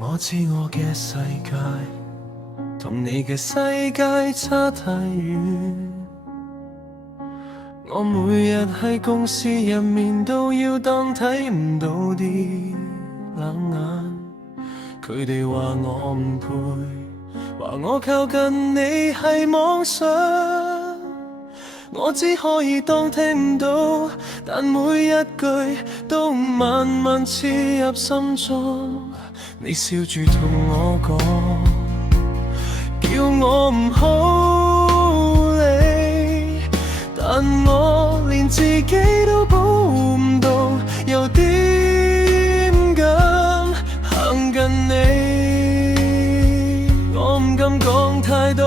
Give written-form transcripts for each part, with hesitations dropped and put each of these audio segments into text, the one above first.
我知我嘅世界同你嘅世界差太遠，我每日喺公司入面都要當睇唔到啲冷眼，佢哋話我唔配，話我靠近你係妄想，我只可以當聽唔到，但每一句都慢慢刺入心中。你笑住同我講，叫我唔好理，但我連自己都保護唔到，又點敢行近你？我唔敢講太多，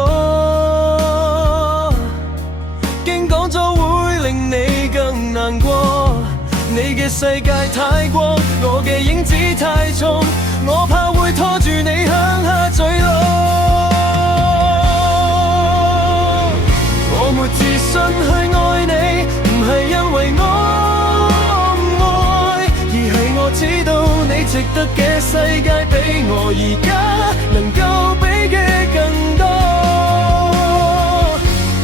驚講咗會令你更難過。你嘅世界太光，我嘅影子太重，我怕會拖住你向下墜落。我沒自信去愛你，唔係因為我唔愛，而係我知道你值得嘅世界比我而家能夠俾嘅更多。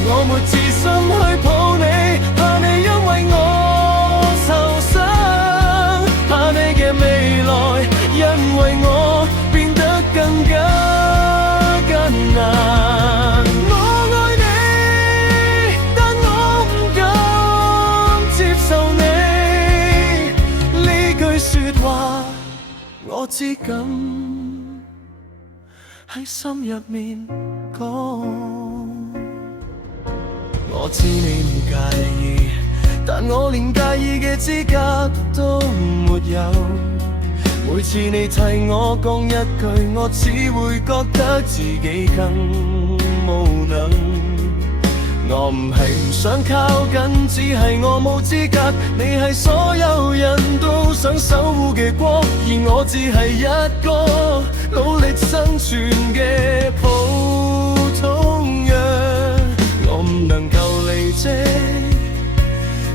我沒自信去抱你，怕你因為我受傷，怕你嘅未來因為我變得更加艱難。我愛你，但我唔敢接受你呢句說話，我只敢喺心入面講。我知你唔介意，但我連介意嘅資格都沒有。每次你替我講一句，我只會覺得自己更無能。我唔係唔想靠近，只係我冇資格。你係所有人都想守護嘅光，而我只係一個努力生存嘅普通人。我唔能夠離職，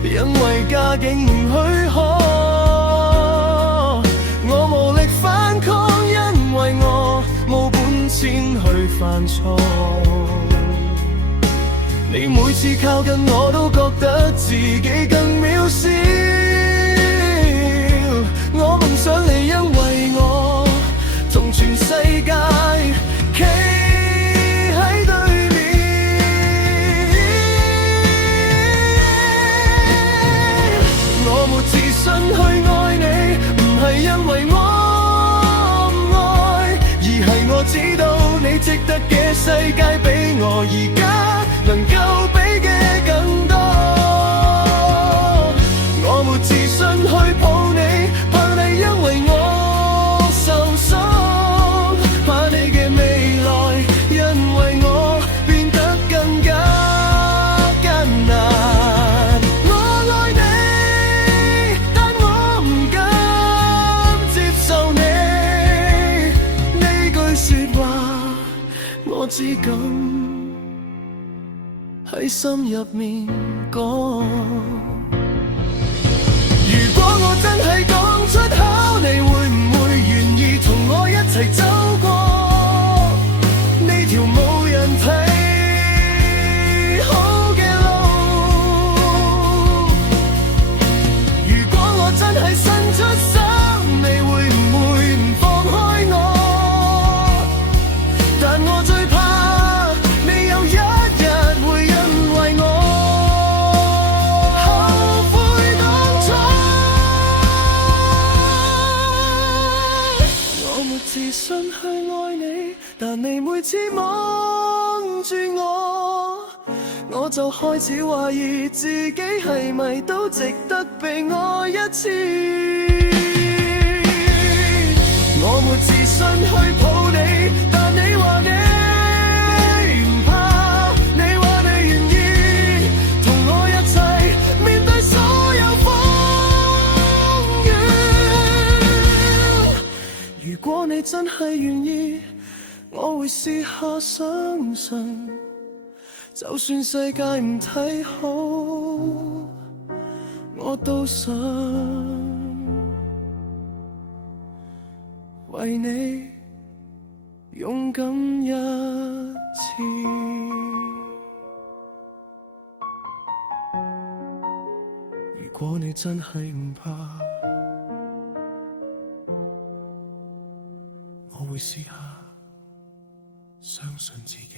因為家境唔許可。我無力反抗，因為我冇本錢去犯錯。你每次靠近我都覺得自己更渺小，我夢想你因為我同全世界企喺對面。我沒自信去愛你，唔係因為我唔愛，而係我知道你值得嘅世界比我而家能夠俾嘅更多。我沒自信去抱你，怕你因為我受傷，怕你嘅未來因為我變得更加艱難。我愛你，但我唔敢接受你呢句說話，我只敢喺心入面講。如果我真係講出口，你會唔會願意同我一齊走過呢條冇人睇好嘅路？如果我真係伸出手，你會唔會唔放開我？但我最怕你有一日會因為我後悔當初。我沒自信去愛你，但你每次望住我就開始懷疑自己係咪都值得被愛一次。我沒自信去抱你，但你話你唔怕，你話你願意同我一齊面對所有風雨。如果你真係願意，我會試下相信，就算世界唔睇好，我都想為你勇敢一次。如果你真係唔怕，我會試下相信自己。